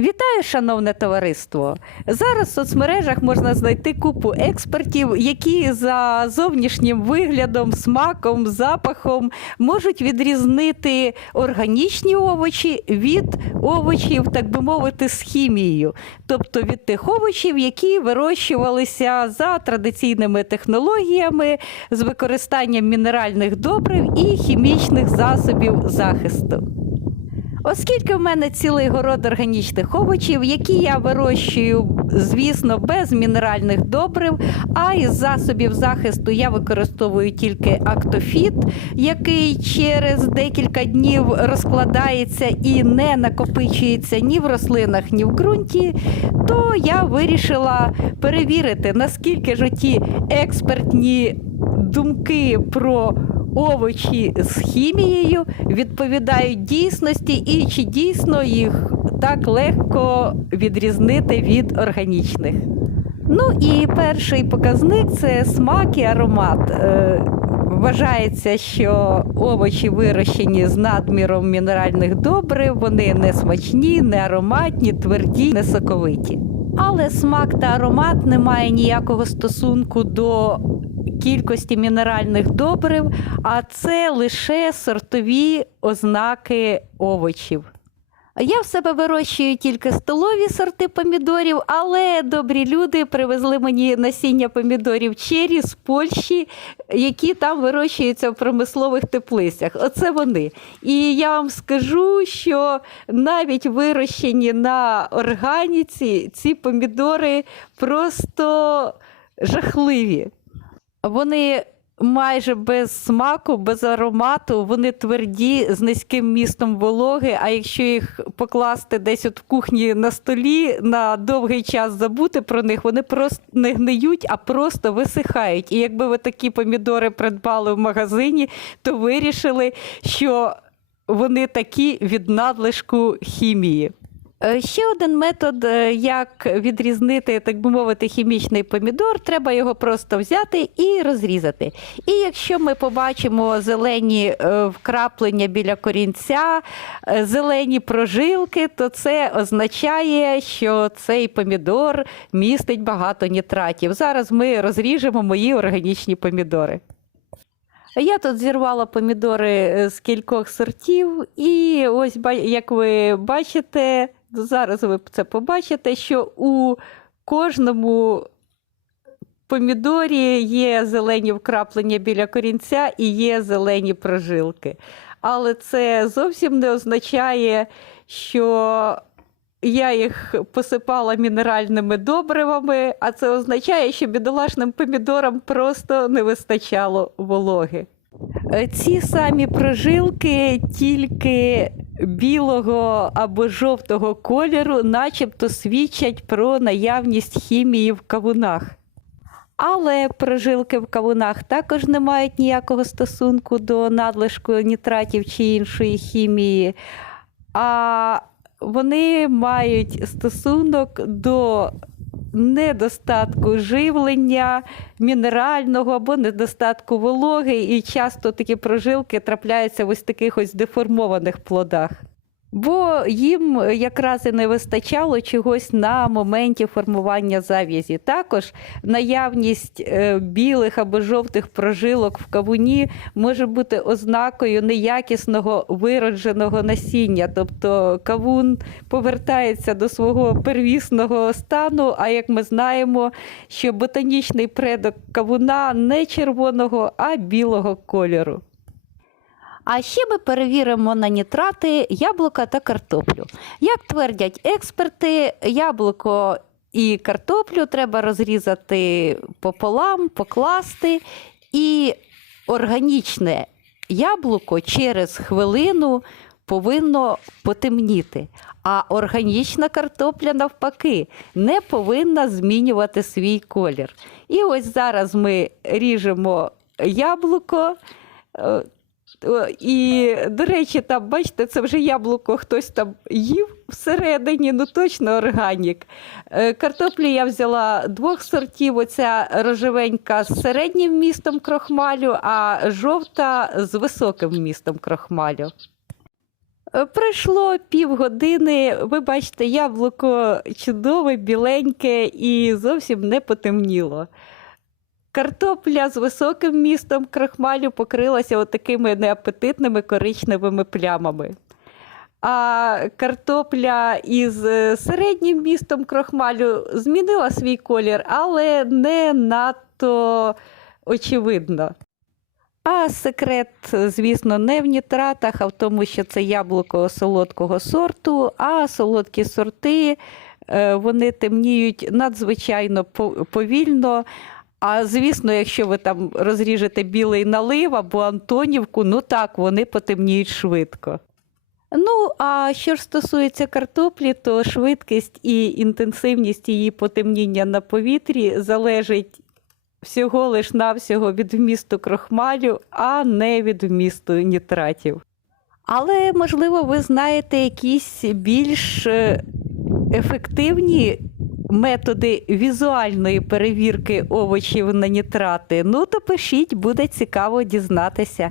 Вітаю, шановне товариство! Зараз в соцмережах можна знайти купу експертів, які за зовнішнім виглядом, смаком, запахом можуть відрізнити органічні овочі від овочів, так би мовити, з хімією, тобто від тих овочів, які вирощувалися за традиційними технологіями з використанням мінеральних добрив і хімічних засобів захисту. Оскільки в мене цілий город органічних овочів, які я вирощую, звісно, без мінеральних добрив, а із засобів захисту я використовую тільки актофіт, який через декілька днів розкладається і не накопичується ні в рослинах, ні в ґрунті, то я вирішила перевірити, наскільки ж ті експертні думки про овочі з хімією відповідають дійсності, і чи дійсно їх так легко відрізнити від органічних. Ну і перший показник це смак і аромат. Е, Вважається, що овочі вирощені з надміром мінеральних добрив, вони не смачні, не ароматні, тверді, не соковиті. Але смак та аромат не має ніякого стосунку до кількості мінеральних добрив, а це лише сортові ознаки овочів. Я в себе вирощую тільки столові сорти помідорів, але добрі люди привезли мені насіння помідорів чері з Польщі, які там вирощуються в промислових теплицях. Оце вони. І я вам скажу, що навіть вирощені на органіці ці помідори просто жахливі. Вони майже без смаку, без аромату, вони тверді з низьким містом вологи. А якщо їх покласти десь от в кухні на столі на довгий час забути про них, вони просто не гниють, а просто висихають. І якби ви такі помідори придбали в магазині, то вирішили, що вони такі від надлишку хімії. Е, Ще один метод, е, як відрізнити, так би мовити, хімічний помідор, треба його просто взяти і розрізати. І якщо ми побачимо зелені е, вкраплення біля корінця, зелені прожилки, то це означає, що цей помідор містить багато нітратів. Зараз ми розріжемо мої органічні помідори. Я тут зірвала помідори з кількох сортів, і ось як ви бачите, зараз ви це побачите, що у кожному помідорі є зелені вкраплення біля корінця і є зелені прожилки. Але це зовсім не означає, що я їх посипала мінеральними добривами, а це означає, що бідолашним помідорам просто не вистачало вологи. Ці самі прожилки тільки білого або жовтого кольору, начебто свідчать про наявність хімії в кавунах. Але прожилки в кавунах також не мають ніякого стосунку до надлишку нітратів чи іншої хімії. А вони мають стосунок до недостатку живлення мінерального або недостатку вологи, і часто такі прожилки трапляються в ось таких ось деформованих плодах. Бо їм якраз і не вистачало чогось на моменті формування зав'язі. Також наявність е, білих або жовтих прожилок в кавуні може бути ознакою неякісного виродженого насіння. Тобто кавун повертається до свого первісного стану. А як ми знаємо, що ботанічний предок кавуна не червоного, а білого кольору. А ще ми перевіримо на нітрати яблука та картоплю. Як твердять експерти, яблуко і картоплю треба розрізати пополам, покласти, і органічне яблуко через хвилину повинно потемніти. А органічна картопля, навпаки, не повинна змінювати свій колір. І ось зараз ми ріжемо яблуко. Е, І, до речі, там, бачите, це вже яблуко хтось там їв всередині, ну точно органік. Е, Картоплі я взяла двох сортів: оця рожевенька з середнім вмістом крохмалю, а жовта з високим вмістом крохмалю. Е, Пройшло півгодини. Ви бачите, яблуко чудове, біленьке і зовсім не потемніло. Картопля з високим містом крахмалю покрилася отакими неапетитними коричневими плямами. А картопля із е, середнім містом крахмалю змінила свій колір, але не надто очевидно. А секрет, звісно, не в нітратах, а в тому, що це яблуко солодкого сорту, а солодкі сорти е, вони темніють надзвичайно повільно. А звісно, якщо ви там розріжете білий налив або Антонівку, ну так, вони потемніють швидко. Ну, а що ж стосується картоплі, то швидкість і інтенсивність її потемніння на повітрі залежить всього лиш навсього від вмісту крохмалю, а не від вмісту нітратів. Але, можливо, ви знаєте якісь більш е, ефективні методи візуальної перевірки овочів на нітрати. Ну, то пишіть, буде цікаво дізнатися.